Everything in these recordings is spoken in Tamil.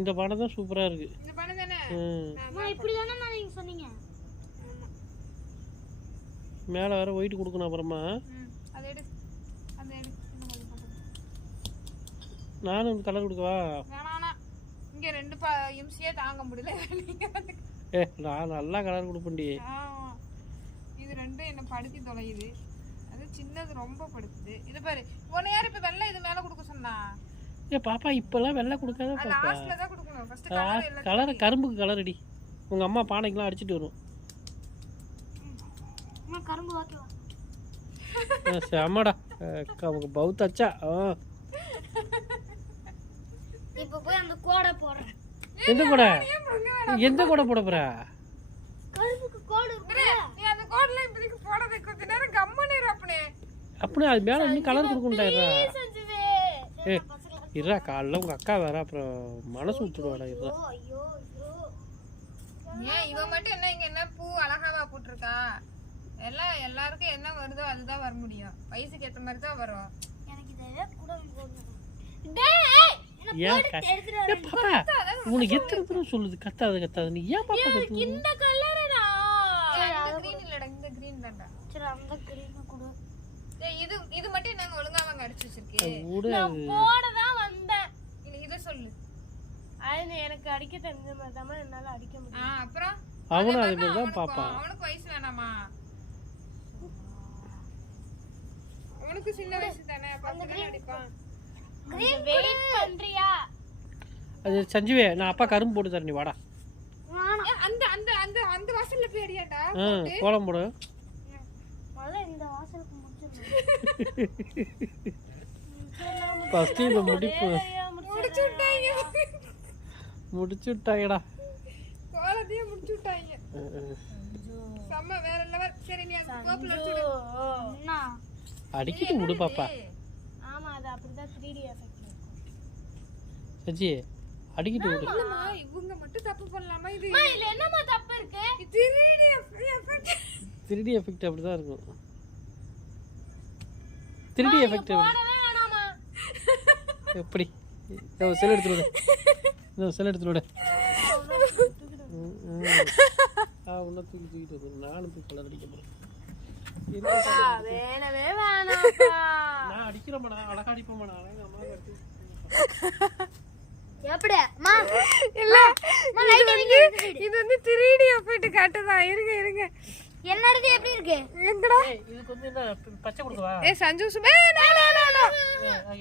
இந்த படம் தான் சூப்பரா இருக்கு. இந்த படம் தானே இப்படி தானே நீங்க சொன்னீங்க. மேல வேற ஒயிட் கொடுக்கணும் அப்புறமா. அதை எடு நானும் கலர் கொடுக்கவா? வேணாண்ணா இங்க 2 இம்சியே தாங்க முடியல. நான் நல்லா கலர் கொடுப்பேன்டி. இது 2 என்ன படுத்தி தொலையுது. அது சின்னது ரொம்ப படுத்துது. இது பாரு உன்னை யார் இப்ப வெள்ளை இது மேல கொடுக்க சொன்னா? பாப்பா இப்பெல்லாம் வெள்ளை கொடுக்காத பாப்பா. லாஸ்ட்ல தான் கொடுக்கணும். ஃபர்ஸ்ட் கலர் கரும்புக்கு கலர் அடி. உங்க அம்மா பானைக்கெல்லாம் அடிச்சிட்டு வரும். கரும்பு வாக்கிவா செம்மடா நமக்கு பௌத்தாச்சா. இப்போ போய் அந்த கோடை போடுறேன். எந்த கோடை போட போற? கரும்புக்கு கோடு இருக்குடா. நீ அந்த கோடல இப்படிக்கு போடவே கொஞ்ச நேரம் கம்மனே இருப்பனே. அப்படியே அது மேல இன்னும் கலர் கொடுக்கணும்டா. செஞ்சுவே. இருடா காலைல உங்க அக்கா வேற அப்புறம் மனசு விட்டுடுவாடா. இருடா ஐயோ ஐயோ. ஏன் இவ மட்டும் என்ன இங்க என்ன பூ அழகாவா போட்டுருக்கா? எல்லாருக்கும் என்ன வருதோ அதுதான் வர முடியும். வயசுக்கு ஏத்த மாதிரி தான் வரும். எனக்கு இதே கூட போடுங்க. டேய் ஏன் பாப்பா உனக்கு எத்தனை தடவை சொல்லுது கத்தாத நீ ஏன் பாப்பா கத்து? இந்த கலரடா. இந்த கிரீன் இல்லடா, இந்த கிரீன் தான்டா. சரி அந்த கிரீன் கொடு. டேய் இது மட்டும் என்னங்க ஒழுங்காவங்க அடிச்சு வச்சிருக்கே. நான் போட தான் வந்தேன். இத சொல்லு. அது எனக்கு அடிக்க தெரிஞ்ச மாதிரி தான் என்னால அடிக்க முடியும். அப்புறம் அவனும் அதே மாதிரி தான் பாப்பா. அவனுக்கு வயசு வேணாமா? அவனுக்கு சின்ன வயசு தானே. பக்கத்துல அடிப்பான். கிரீன் வெயிட் பண்றியா? அது சஞ்சுவே நான் அப்பா கரும்பு போட்டு தரேன் நீ வாடா. அந்த அந்த அந்த அந்த வாசல்ல போய் அடியாடா. கோலம் போடு. முதல்ல இந்த வாசலுக்கு முடிச்சிரு. ஃபர்ஸ்ட் இந்த முடிப்பு முடிச்சு விட்டாங்கடா. கோலத்தையே முடிச்சு விட்டாங்க. செம்ம வேற லெவல். சரி நீ அந்த கோப்புல அடிச்சு விடு. அண்ணா அடிக்கிட்டு விடு பாப்பா. ஆமா அது அப்படிதான் 3D எஃபெக்ட் இருக்கும். சஜி அடிக்கிட்டு விடு. இல்லம்மா இவங்க மட்டும் தப்பு பண்ணலாமா? இது இதுல என்னமா தப்பு இருக்கு? 3D effect. 3D எஃபெக்ட் அப்படிதான் இருக்கும். 3D எஃபெக்ட் போடவே வேணாமா? எப்படி? செல் எடுத்து விடு. செல் எடுத்து விடு. உன்ன தூக்கிட்டு வந்து நானும் போய் கலர் அடிக்க போறேன். வேணவே வேணாப்பா. நான் அடிக்கிறேன்டா, அழகா அடிப்பேன்டா. எங்க அம்மா கட்டி எப்படி அம்மா இல்ல இது வந்து 3D எஃபெக்ட் காட்டுதா? இருங்க என்னது எப்படி இருக்கு? எங்கடா இதுக்கு வந்து என்ன பச்சை கொடுக்கவா? சஞ்சு சுமே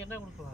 என்ன கொடுக்கவா?